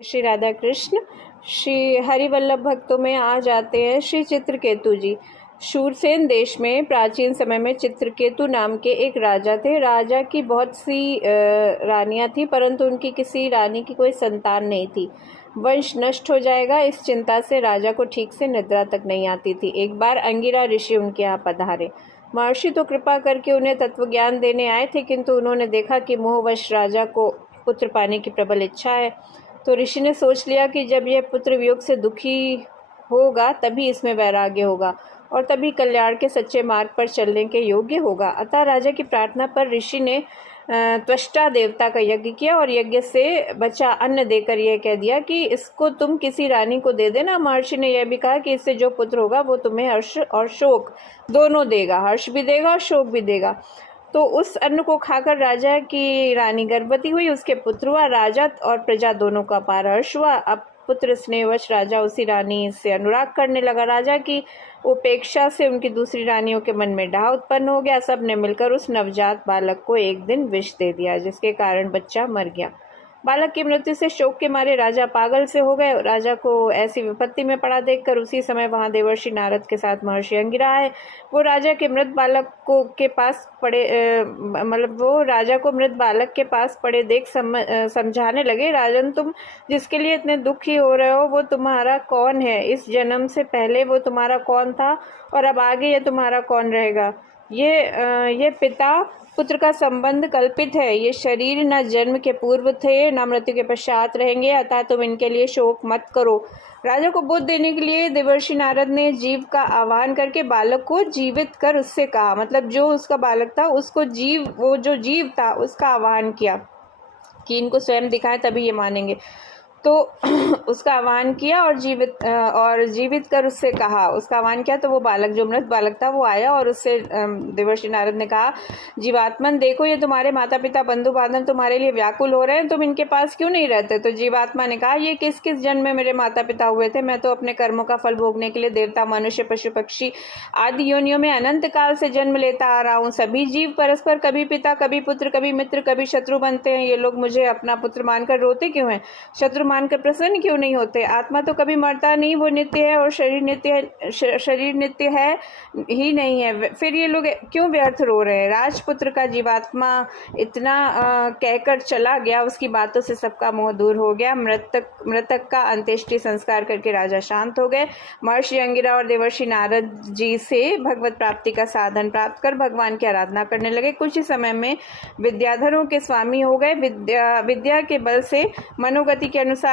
श्री राधा कृष्ण। श्री हरिवल्लभ भक्तों में आ जाते हैं श्री चित्रकेतु जी। शूरसेन देश में प्राचीन समय में चित्रकेतु नाम के एक राजा थे। राजा की बहुत सी रानियां थी, परंतु उनकी किसी रानी की कोई संतान नहीं थी। वंश नष्ट हो जाएगा, इस चिंता से राजा को ठीक से निद्रा तक नहीं आती थी। एक बार अंगिरा ऋषि उनके यहाँ पधारे। महर्षि तो कृपा करके उन्हें तत्वज्ञान देने आए थे, किंतु उन्होंने देखा कि मोहवश राजा को पुत्र पाने की प्रबल इच्छा है। तो ऋषि ने सोच लिया कि जब यह पुत्र वियोग से दुखी होगा तभी इसमें वैराग्य होगा और तभी कल्याण के सच्चे मार्ग पर चलने के योग्य होगा। अतः राजा की प्रार्थना पर ऋषि ने त्वष्टा देवता का यज्ञ किया और यज्ञ से बचा अन्न देकर यह कह दिया कि इसको तुम किसी रानी को दे देना। महर्षि ने यह भी कहा कि इससे जो पुत्र होगा वो तुम्हें हर्ष और शोक दोनों देगा, हर्ष भी देगा और शोक भी देगा। तो उस अन्न को खाकर राजा की रानी गर्भवती हुई, उसके पुत्र हुआ। राजा और प्रजा दोनों का अपार हर्ष हुआ। अब पुत्र स्नेहवश राजा उसी रानी से अनुराग करने लगा। राजा की उपेक्षा से उनकी दूसरी रानियों के मन में डाह उत्पन्न हो गया। सब ने मिलकर उस नवजात बालक को एक दिन विष दे दिया, जिसके कारण बच्चा मर गया। बालक की मृत्यु से शोक के मारे राजा पागल से हो गए। राजा को ऐसी विपत्ति में पड़ा देखकर उसी समय वहां देवर्षि नारद के साथ महर्षि अंगिरा आए। वो राजा के मृत बालक को के पास पड़े देख समझाने लगे। राजन, तुम जिसके लिए इतने दुखी हो रहे हो वो तुम्हारा कौन है? इस जन्म से पहले वो तुम्हारा कौन था और अब आगे ये तुम्हारा कौन रहेगा? ये पिता पुत्र का संबंध कल्पित है। ये शरीर न जन्म के पूर्व थे न मृत्यु के पश्चात रहेंगे, अतः तुम इनके लिए शोक मत करो। राजा को बोध देने के लिए देवर्षि नारद ने जीव का आह्वान करके बालक को जीवित कर उससे कहा, मतलब जो उसका बालक था उसको वो जो जीव था उसका आह्वान किया कि इनको स्वयं दिखाएं तभी ये मानेंगे। तो उसका आह्वान किया और जीवित कर उससे कहा, उसका आह्वान किया तो वो बालक जो मृत बालक था वो आया और उससे देवर्षि नारद ने कहा, जीवात्मन देखो ये तुम्हारे माता पिता बंधु बांधव तुम्हारे लिए व्याकुल हो रहे हैं, तुम इनके पास क्यों नहीं रहते? तो जीवात्मा ने कहा, ये किस किस जन्म में मेरे माता पिता हुए थे? मैं तो अपने कर्मों का फल भोगने के लिए देवता मनुष्य पशु पक्षी आदि योनियों में अनंत काल से जन्म लेता आ रहा हूँ। सभी जीव परस्पर कभी पिता कभी पुत्र कभी मित्र कभी शत्रु बनते हैं। ये लोग मुझे अपना पुत्र मानकर रोते क्यों हैं? शत्रु मानकर प्रसन्न क्यों नहीं होते? आत्मा तो कभी मरता नहीं, वो नित्य है और शरीर नित्य है ही नहीं है, फिर ये लोग क्यों व्यर्थ रो रहे हैं? राजपुत्र का जीवात्मा इतना कहकर चला गया, उसकी बातों से सबका मोह दूर हो गया। मृतक का अंत्येष्टि संस्कार करके राजा शांत हो गए। महर्षि अंगिरा और देवर्षि नारद जी से भगवत प्राप्ति का साधन प्राप्त कर भगवान की आराधना करने लगे। कुछ ही समय में विद्याधरों के स्वामी हो गए। विद्या के बल से मनोगति के अनुसार